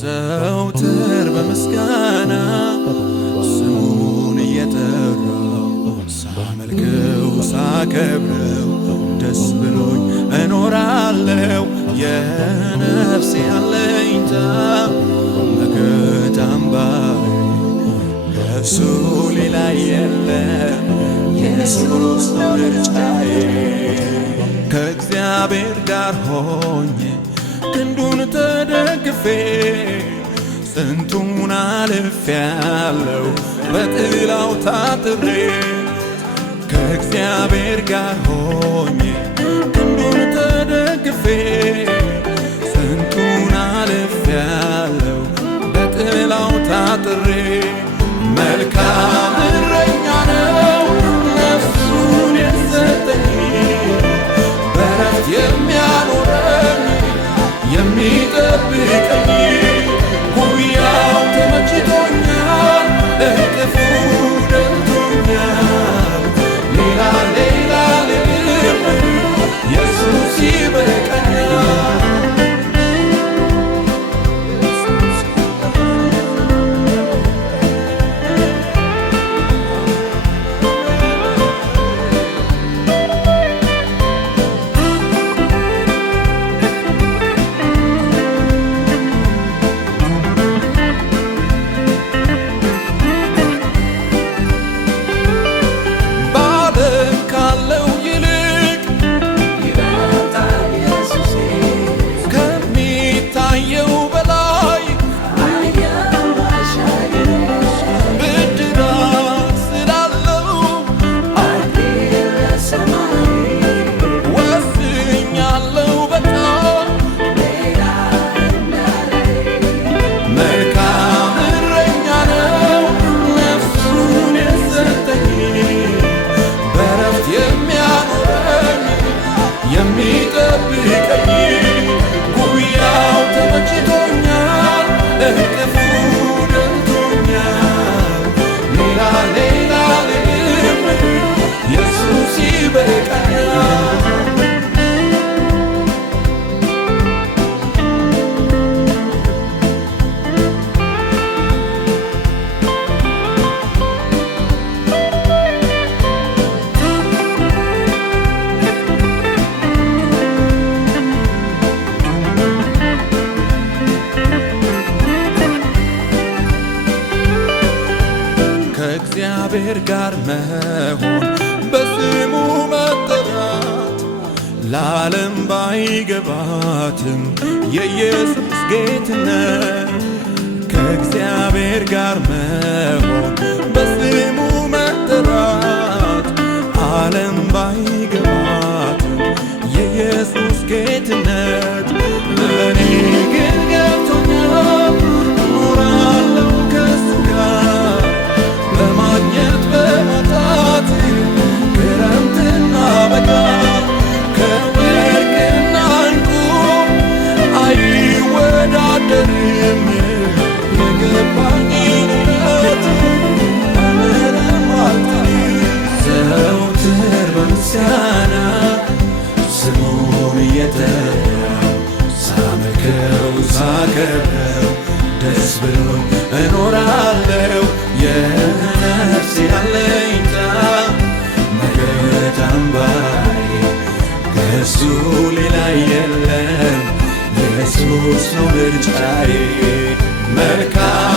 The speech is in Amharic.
ዘወትር በምስጋና ስሙን እየጠራው ሳመልከው ሳከብረው ደስ ብሎኝ እኖራለሁ። የነፍሴ አለኝታ መከታ አምባዬ ከእሱ ሌላ የለም፣ ኢየሱስ ነው ምርጫዬ። ከእግዚአብሔር ጋር ሆኜ ክንዱን ተደግፌ ስንቱን አልፌያለሁ በጥላው ታጥሬ። ከእግዚአብሔር ጋር ሆኜ ክንዱን ተደግፌ ስንቱን አልፌያለሁ በጥላው ታጥሬ። መልካም እረኛ ነው ነፍሱን የሰጠኝ፣ በረፍት የሚያኖረኝ የሚጠብቀኝ። ጉያው ተመችቶኛል፣ እቅፉ ደልቶኛል። ሌላ ልልም ኢየሱስ ይበቃኛል። ከእግዚአብሔር ጋር መሆን በስሙ መጠራት ለዓለም ባይገባትም የኢየሱስ ጌትነት። ከእግዚአብሔር ጋር መሆን በስሙ መጠራት ዓለም ባይገባትም የኢየሱስ ጌትነት። ለእኔ ግን ገብቶኛል፣ እኖራለሁ ከእሱ ጋር በማግኘት በማጣት ክረምትና በጋ ከወርቅና ዕንቁ አይወዳደርም። የገባኝን እውነት ምንም አልጥልም። ዘወትር በምስጋና ስሙን እየጠራው ሳመልከው ሳከብረው ደስ ብሎኝ እኖራለሁ። የነፍሴ አለኝታ መከታ አምባዬ ከእሱ ሌላ የለም፣ ኢየሱስ ነው ምርጫዬ። መልካም